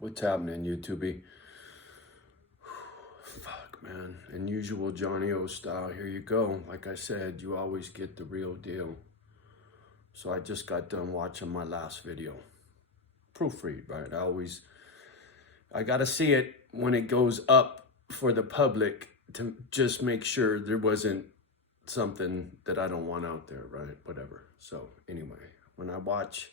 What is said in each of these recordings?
What's happening, YouTube? Fuck, man. In usual Johnny O style, here you go. Like I said, you always get the real deal. So I just got done watching my last video. Proofread, right? I gotta see it when it goes up for the public to just make sure there wasn't something that I don't want out there, right? Whatever. So anyway, when I watch,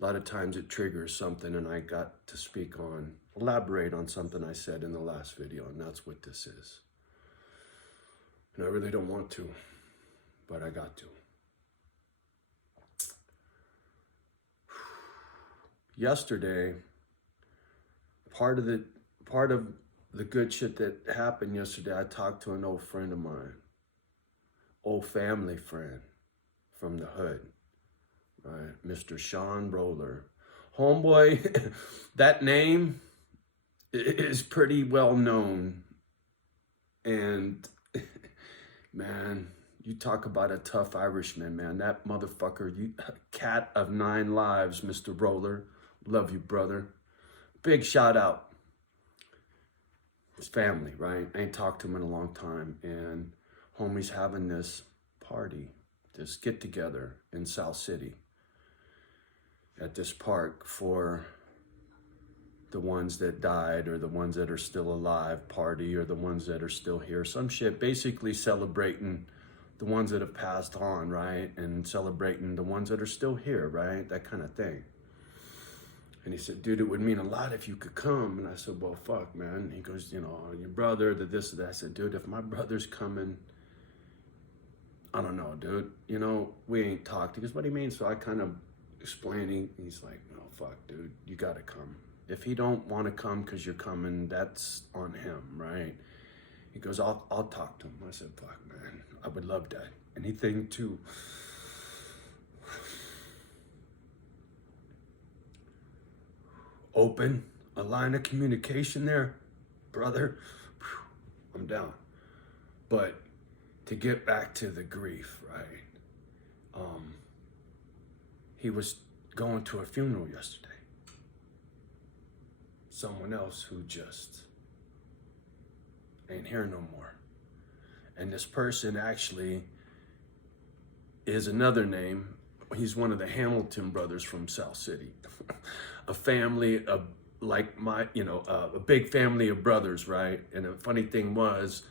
a lot of times it triggers something and I got to elaborate on something I said in the last video, and that's what this is. And I really don't want to, but I got to. Yesterday, part of the good shit that happened yesterday, I talked to an old friend of mine, old family friend from the hood, right? Mr. Sean Roller. Homeboy, that name is pretty well known. And man, you talk about a tough Irishman, man. That motherfucker, you cat of 9 lives, Mr. Roller. Love you, brother. Big shout out. His family, right? I ain't talked to him in a long time. And homie's having this party, this get together in South City at this park for the ones that died or the ones that are still alive party or the ones that are still here. Some shit, basically celebrating the ones that have passed on, right? And celebrating the ones that are still here, right? That kind of thing. And he said, dude, it would mean a lot if you could come. And I said, well, fuck, man. He goes, you know, your brother, the this, that. I said, dude, if my brother's coming, I don't know, dude. You know, we ain't talked. He goes, what do you mean? So I kind of explaining. He's like, no, fuck, dude, you got to come. If he don't want to come because you're coming, that's on him, right? He goes, I'll talk to him. I said, fuck, man, I would love that. Anything to open a line of communication there, brother, I'm down. But to get back to the grief, right? He was going to a funeral yesterday. Someone else who just ain't here no more. And this person actually is another name. He's one of the Hamilton brothers from South City. A family of like my, you know, a big family of brothers, right? And the funny thing was,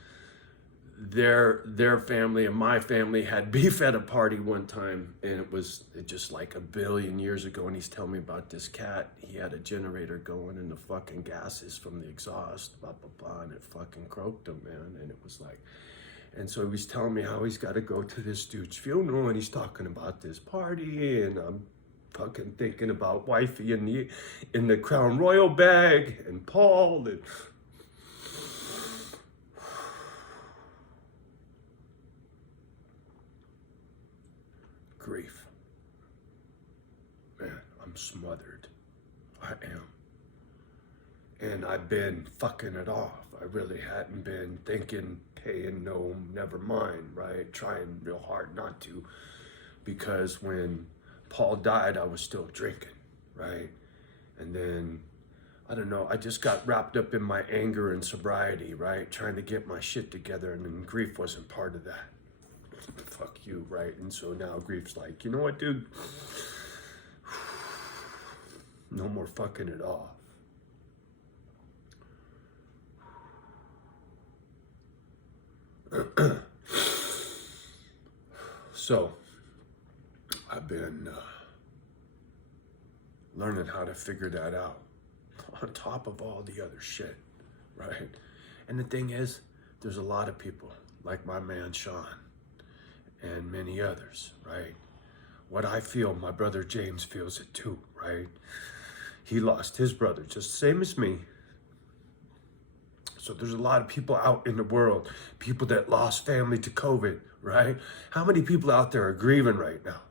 their family and my family had beef at a party one time, and it was just like 1 billion years ago. And he's telling me about this cat. He had a generator going, and the fucking gases from the exhaust, blah blah blah, and it fucking croaked him, man. And it was like, and so he was telling me how he's got to go to this dude's funeral, and he's talking about this party, and I'm fucking thinking about wifey in the Crown Royal bag, and Paul, and grief. Man, I'm smothered. I am. And I've been fucking it off. I really hadn't been thinking, paying no, never mind, right? Trying real hard not to. Because when Paul died, I was still drinking, right? And then, I don't know, I just got wrapped up in my anger and sobriety, right? Trying to get my shit together, and then grief wasn't part of that. Fuck you, right? And so now grief's like, you know what, dude? No more fucking it off. So, I've been learning how to figure that out on top of all the other shit, right? And the thing is, there's a lot of people like my man Sean and many others, right? What I feel, my brother James feels it too, right? He lost his brother just the same as me. So there's a lot of people out in the world, people that lost family to COVID, right? How many people out there are grieving right now?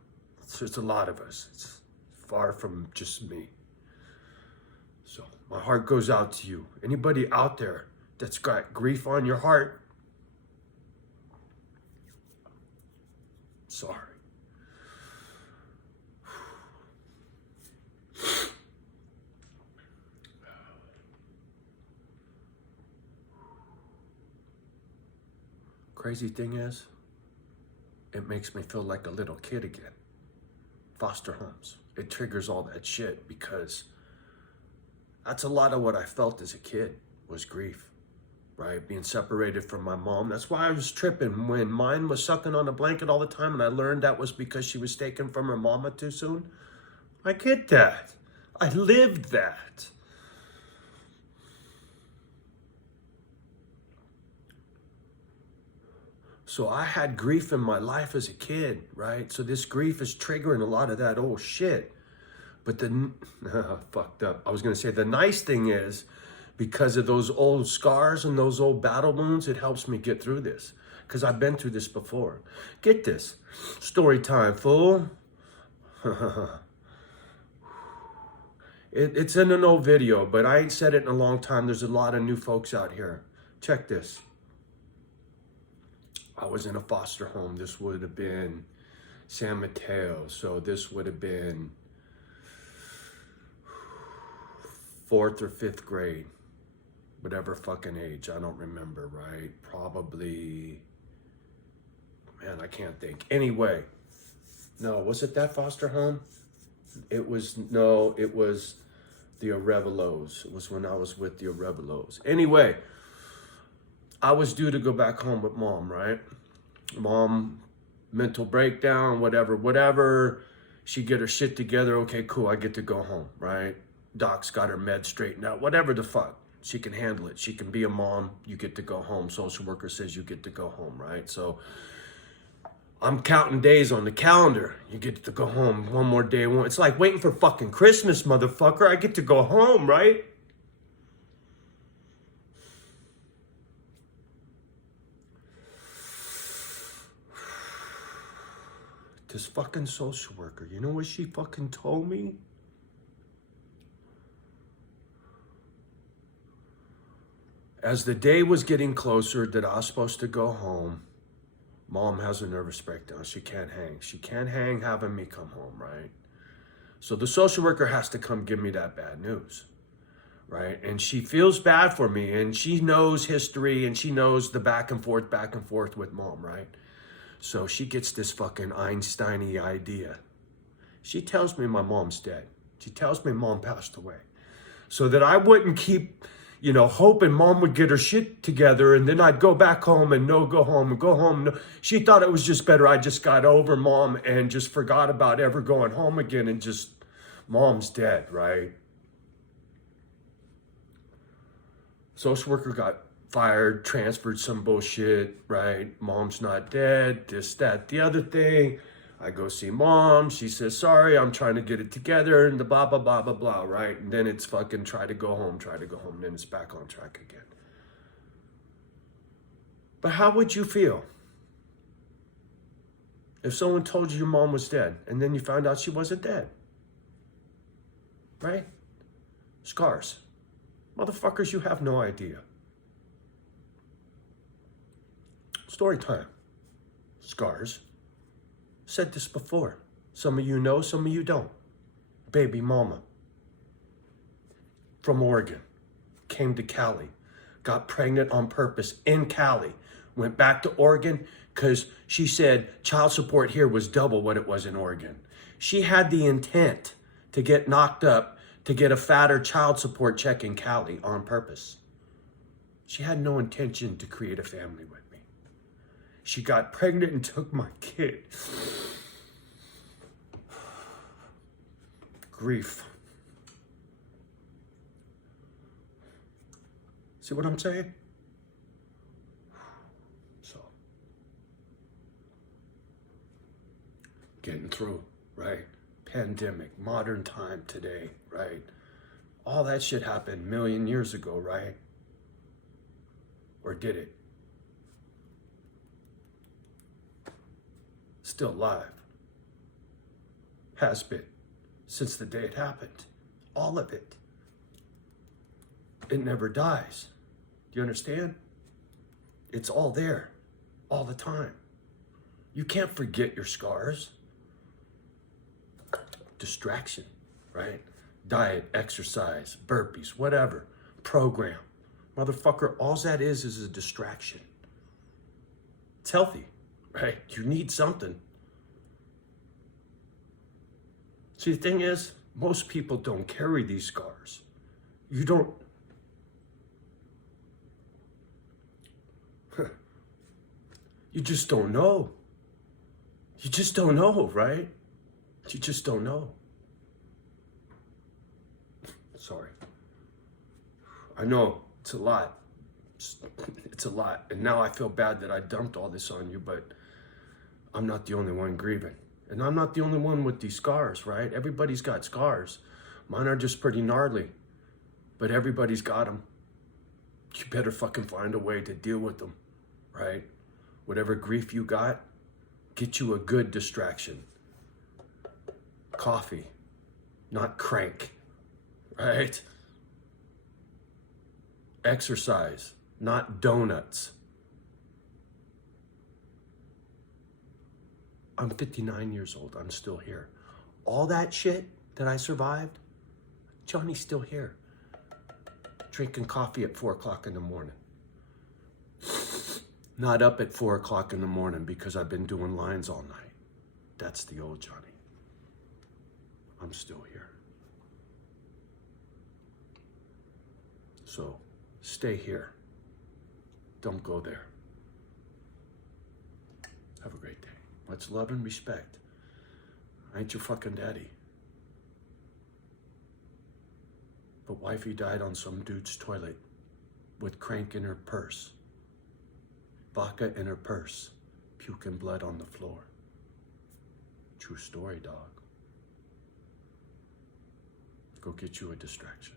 There's a lot of us. It's far from just me. So my heart goes out to you. Anybody out there that's got grief on your heart, sorry. Crazy thing is, it makes me feel like a little kid again. Foster homes. It triggers all that shit because that's a lot of what I felt as a kid was grief, right? Being separated from my mom. That's why I was tripping when mine was sucking on a blanket all the time and I learned that was because she was taken from her mama too soon. I get that. I lived that. So I had grief in my life as a kid, right? So this grief is triggering a lot of that old shit. But the, fucked up. I was gonna say the nice thing is, because of those old scars and those old battle wounds, it helps me get through this. Because I've been through this before. Get this. Story time, fool. It's in an old video, but I ain't said it in a long time. There's a lot of new folks out here. Check this. I was in a foster home. This would have been San Mateo. So this would have been 4th or 5th grade. Whatever fucking age. I don't remember, right? Probably, man, I can't think. Anyway, no, was it that foster home? It was the Arevalos. It was when I was with the Arevalos. Anyway, I was due to go back home with mom, right? Mom, mental breakdown, whatever. She get her shit together. Okay, cool, I get to go home, right? Doc's got her meds straightened out, whatever the fuck. She can handle it. She can be a mom. You get to go home. Social worker says you get to go home, right? So I'm counting days on the calendar. You get to go home. One more day. It's like waiting for fucking Christmas, motherfucker. I get to go home, right? This fucking social worker, you know what she fucking told me? As the day was getting closer that I was supposed to go home, mom has a nervous breakdown. She can't hang. She can't hang having me come home, right? So the social worker has to come give me that bad news, right? And she feels bad for me, and she knows history, and she knows the back and forth with mom, right? So she gets this fucking Einstein-y idea. She tells me my mom's dead. She tells me mom passed away. So that I wouldn't keep, hoping mom would get her shit together and then I'd go back home and go home. No. She thought it was just better I just got over mom and just forgot about ever going home again and just, mom's dead, right? Social worker got fired, transferred some bullshit, right? Mom's not dead, this, that, the other thing. I go see mom. She says, sorry, I'm trying to get it together and the blah, blah, blah, blah, blah, right? And then it's fucking try to go home. And then it's back on track again. But how would you feel if someone told you your mom was dead and then you found out she wasn't dead? Right? Scars. Motherfuckers, you have no idea. Story time. Scars. Said this before. Some of you know, some of you don't. Baby mama from Oregon came to Cali, got pregnant on purpose in Cali, went back to Oregon because she said child support here was double what it was in Oregon. She had the intent to get knocked up to get a fatter child support check in Cali on purpose. She had no intention to create a family with me. She got pregnant and took my kid. Grief. See what I'm saying? So, getting through, right? Pandemic, modern time today, right? All that shit happened a million years ago, right? Or did it? Still alive. Has been. Since the day it happened. All of it. It never dies. Do you understand? It's all there. All the time. You can't forget your scars. Distraction, right? Diet, exercise, burpees, whatever. Program. Motherfucker, all that is a distraction. It's healthy, right? You need something. See, the thing is, most people don't carry these scars. You don't. You just don't know. You just don't know, right? You just don't know. Sorry. I know, it's a lot. It's a lot. And now I feel bad that I dumped all this on you, but I'm not the only one grieving. And I'm not the only one with these scars, right? Everybody's got scars. Mine are just pretty gnarly, but everybody's got them. You better fucking find a way to deal with them, right? Whatever grief you got, get you a good distraction. Coffee, not crank, right? Exercise, not donuts. I'm 59 years old. I'm still here. All that shit that I survived, Johnny's still here. Drinking coffee at 4 o'clock in the morning. Not up at 4 o'clock in the morning because I've been doing lines all night. That's the old Johnny. I'm still here. So stay here. Don't go there. Have a great day. Let's love and respect. I ain't your fucking daddy. But wifey died on some dude's toilet with crank in her purse. Vodka in her purse. Puking blood on the floor. True story, dog. Go get you a distraction.